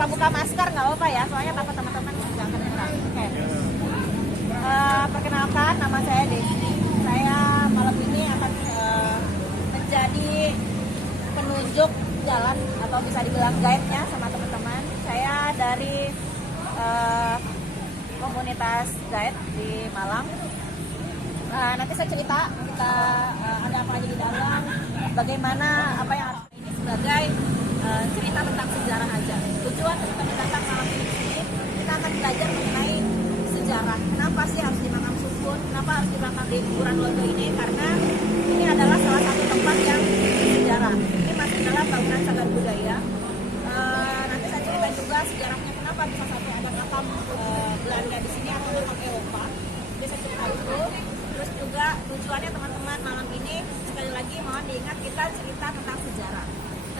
tanpa buka masker nggak apa-apa ya, soalnya takut teman-teman nggak kena. Oke. Perkenalkan, nama saya Desi. Saya malam ini akan menjadi penunjuk jalan atau bisa dibilang guide-nya sama teman-teman. Saya dari komunitas guide di Malang. Nanti saya cerita kita ada apa aja di dalam, bagaimana apa yang harus ini sebagai cerita tentang sejarah aja. Tujuan kita datang malam ini di sini, kita akan belajar mengenai sejarah. Kenapa sih harus di Makam Sukun? Kenapa harus di Makam di Kuburan Lodo ini? Karena ini adalah salah satu tempat yang sejarah. Ini masih dalam bangunan cagar budaya. Nanti saya cerita juga sejarahnya kenapa bisa sampai ada makam Belanda di sini atau makam Eropa. Jadi saya cerita itu. Terus juga tujuannya teman-teman malam ini sekali lagi mohon diingat kita cerita tentang sejarah.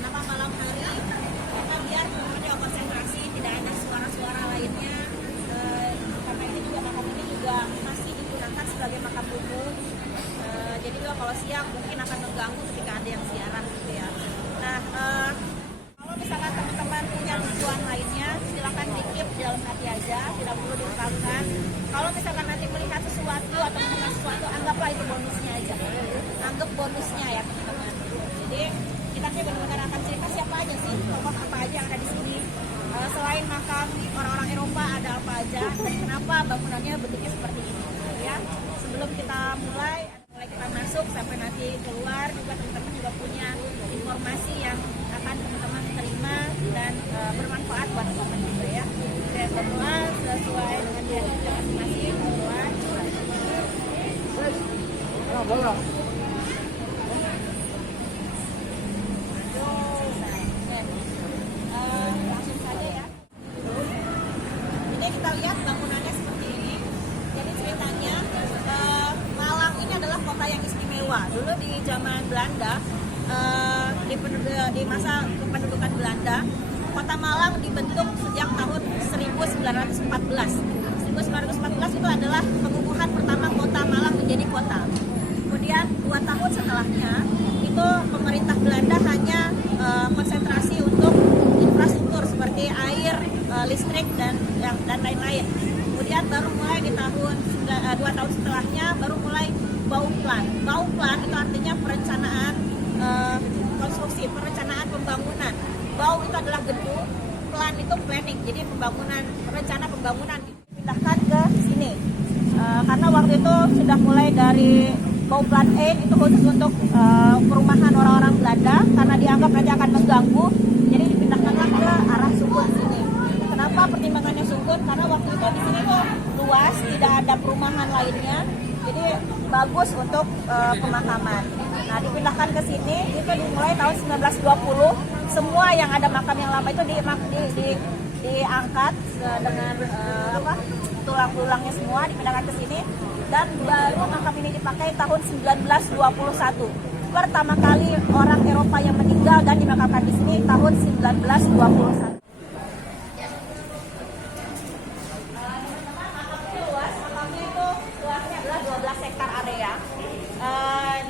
Kenapa malam hari? Karena biar teman-teman konsentrasi, tidak ada suara-suara lainnya. Karena ini juga makam ini juga masih digunakan sebagai makam umum. Jadi juga kalau siang mungkin akan mengganggu ketika ada yang ziarah gitu ya. Nah, kalau misalkan teman-teman punya tujuan lainnya, silakan di-keep di dalam hati aja, tidak perlu diungkapkan. Kalau misalkan nanti melihat sesuatu atau mendengar sesuatu, anggaplah itu bonusnya aja. Anggap bonusnya ya teman-teman. Jadi kita sih benar-benar akan cerita siapa aja sih, tokoh apa aja yang ada di sini. Selain makam orang-orang Eropa ada apa aja, dan kenapa bangunannya bentuknya seperti ini. Ya, sebelum kita mulai kita masuk sampai nanti keluar juga teman-teman juga punya informasi yang akan teman-teman terima dan bermanfaat buat teman-teman juga ya. Dan berdoa sesuai dengan keyakinan kita masing-masing. Berdoa. Langsung saja ya. Ini kita lihat bangunannya seperti ini. Jadi ceritanya Malang ini adalah kota yang istimewa. Dulu di zaman Belanda, di masa kependudukan Belanda, kota Malang dibentuk sejak tahun 1914. 1914 itu adalah pengukuhan pertama kota Malang menjadi kota. Kemudian 2 tahun setelahnya itu pemerintah Belanda hanya konsentrasi untuk infrastruktur seperti air, listrik dan lain-lain. Kemudian baru mulai di tahun 2 tahun setelahnya baru mulai Bauplan. Bauplan itu artinya perencanaan konstruksi, perencanaan pembangunan. Bau itu adalah gedung, plan itu planning, jadi pembangunan, rencana pembangunan dipindahkan ke sini. Karena waktu itu sudah mulai dari Bauplan 8 itu khusus untuk perumahan orang-orang Belanda, karena dianggap nanti akan mengganggu, jadi dipindahkanlah ke arah Sukun sini. Kenapa pertimbangannya Sukun? Karena waktu itu di sini tuh luas, tidak ada perumahan lainnya, jadi bagus untuk pemakaman. Nah, dipindahkan ke sini itu dimulai tahun 1920. Semua yang ada makam yang lama itu diangkat dengan tulang-tulangnya semua dipindahkan ke sini, dan baru makam ini dipakai tahun 1921. Pertama kali orang Eropa yang meninggal dan dimakamkan di sini tahun 1921.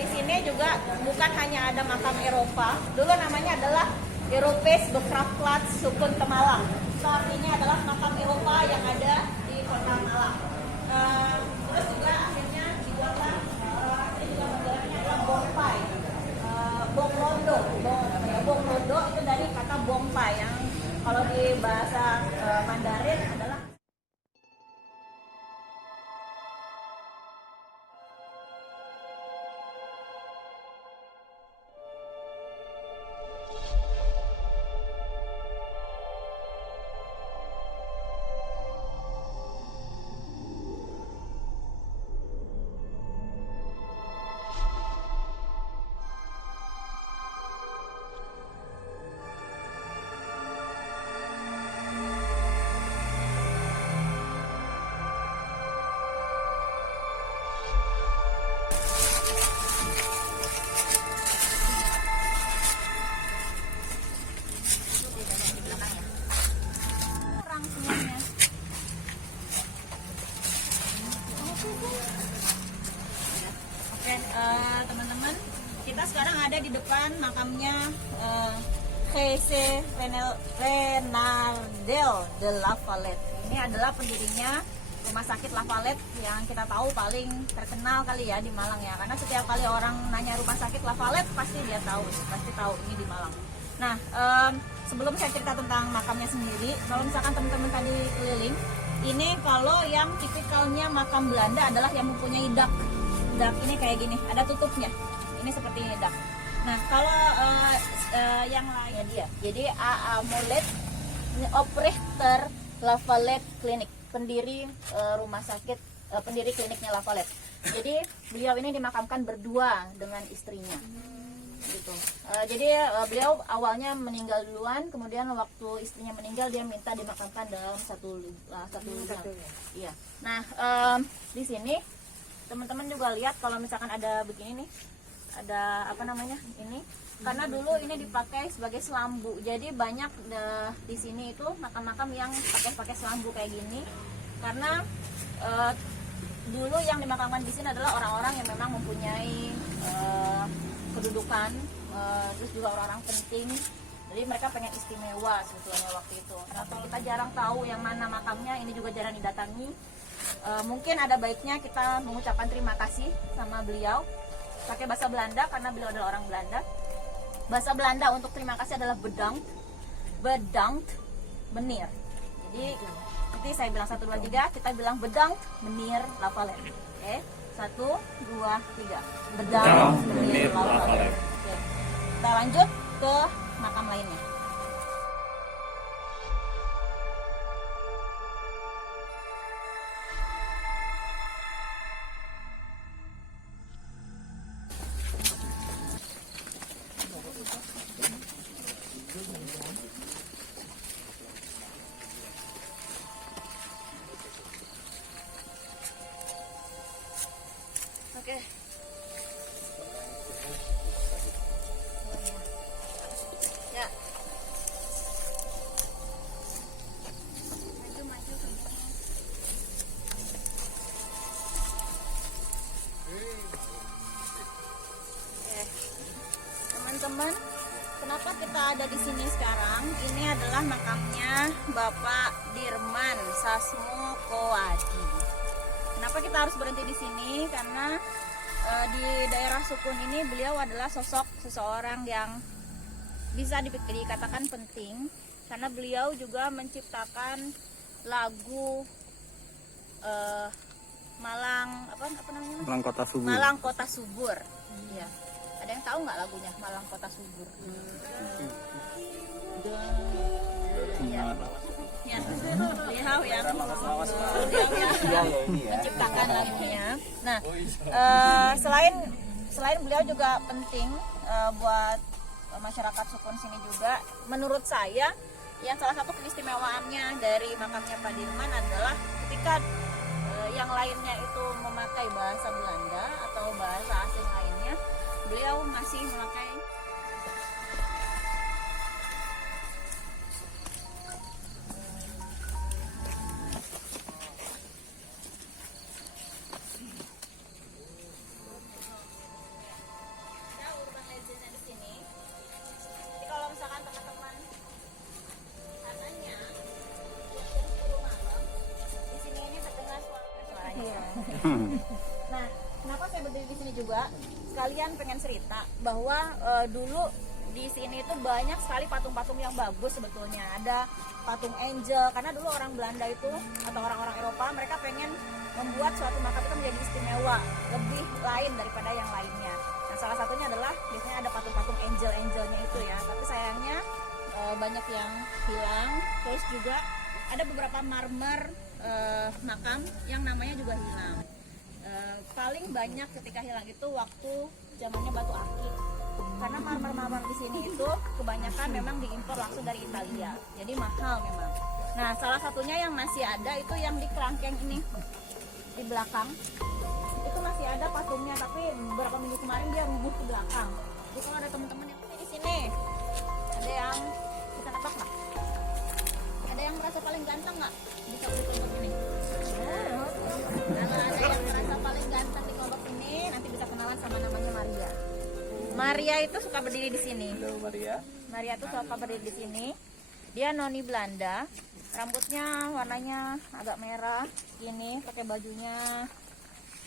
Di sini juga bukan hanya ada makam Eropa, dulu namanya adalah Europees Begraafplaats Sukun te Malang. Itu artinya adalah makam Eropa yang ada di kota Malang. Terus juga akhirnya dibuatlah, ini juga modelnya adalah bongpai, bong rondo. Bong rondo itu dari kata bongpai yang kalau di bahasa Mandarin adalah teman-teman, kita sekarang ada di depan makamnya José Renaldel de La Valette. Ini adalah pendirinya Rumah Sakit La Valette yang kita tahu paling terkenal kali ya di Malang ya. Karena setiap kali orang nanya Rumah Sakit La Valette pasti dia tahu, pasti tahu ini di Malang. Nah, sebelum saya cerita tentang makamnya sendiri, kalau misalkan teman-teman tadi keliling, ini kalau yang tipikalnya makam Belanda adalah yang mempunyai dak. Dak ini kayak gini, ada tutupnya. Ini seperti dak. Nah, kalau yang lainnya dia, jadi A.A. Molet, operator La Valette Clinic, pendiri rumah sakit, pendiri kliniknya La Valette. Jadi beliau ini dimakamkan berdua dengan istrinya, gitu. Jadi beliau awalnya meninggal duluan, kemudian waktu istrinya meninggal dia minta dimakamkan dalam satu liang. Iya. Nah, di sini teman-teman juga lihat kalau misalkan ada begini nih, ada apa namanya ini, karena dulu ini dipakai sebagai selambu. Jadi banyak di sini itu makam-makam yang pakai selambu kayak gini, karena dulu yang dimakamkan di sini adalah orang-orang yang memang mempunyai kedudukan, terus juga orang-orang penting. Jadi mereka pengen istimewa sebetulnya waktu itu. Nah, kalau kita jarang tahu yang mana makamnya, ini juga jarang didatangi. Mungkin ada baiknya kita mengucapkan terima kasih sama beliau pakai bahasa Belanda karena beliau adalah orang Belanda. Bahasa Belanda untuk terima kasih adalah bedankt, menir. Jadi nanti saya bilang 1, 2, 3, kita bilang bedankt menir La Valette. Oke, 1, 2, 3. Bedankt menir La Valette. Oke. Kita lanjut ke makam lainnya. Oke. Ya. Maju. Teman-teman, kenapa kita ada di sini sekarang? Ini adalah makamnya Bapak Dirman Sasmo Koadi. Kenapa kita harus berhenti di sini? Karena di daerah Sukun ini beliau adalah sosok seseorang yang bisa dikatakan penting, karena beliau juga menciptakan lagu Malang namanya? Malang Kota Subur. Malang Kota Subur. Iya. Ada yang tahu nggak lagunya Malang Kota Subur? Iya. Ya, beliau yang menciptakan lagunya. Nah, selain beliau juga penting buat masyarakat Sukun sini juga, menurut saya yang salah satu keistimewaannya dari makamnya Pak Dirman adalah ketika yang lainnya itu memakai bahasa Belanda atau bahasa asing lainnya, beliau masih memakai urban legendnya di sini. Jadi kalau misalkan teman-teman katanya malam di sini ini terdengar suaranya. Nah, kenapa saya berdiri di sini juga? Sekalian pengen cerita bahwa dulu di sini itu banyak sekali patung-patung yang bagus sebetulnya. Ada patung angel, karena dulu orang Belanda itu atau orang-orang Eropa, mereka pengen membuat suatu makam itu menjadi istimewa, lebih lain daripada yang lainnya. Nah, salah satunya adalah biasanya ada patung-patung angel-angelnya itu ya. Tapi sayangnya banyak yang hilang. Terus juga ada beberapa marmer makam yang namanya juga hilang. Paling banyak ketika hilang itu waktu zamannya Batu Akik, karena marmer-marmer di sini itu kebanyakan memang diimpor langsung dari Italia, jadi mahal memang. Nah, salah satunya yang masih ada itu yang di kerangkeng ini di belakang, itu masih ada patungnya, tapi beberapa minggu kemarin dia rubuh ke belakang. Jadi kalau ada teman-teman yang di sini, ada yang bisa nebak nggak? Ada yang merasa paling ganteng nggak di kelompok ini? Kalau ada yang merasa paling ganteng di kelompok ini, nanti bisa kenalan sama namanya Maria. Maria itu suka berdiri di sini. Halo Maria. Maria tuh suka berdiri di sini. Dia noni Belanda. Rambutnya warnanya agak merah. Ini pakai bajunya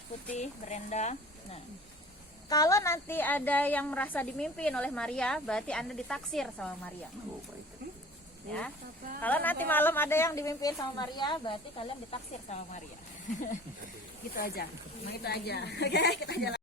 putih berenda. Nah, kalau nanti ada yang merasa dimimpin oleh Maria, berarti Anda ditaksir sama Maria. Ya. Kalau nanti malam ada yang dimimpin sama Maria, berarti kalian ditaksir sama Maria. Gitu aja. Nah, itu aja. Oke, kita jalan.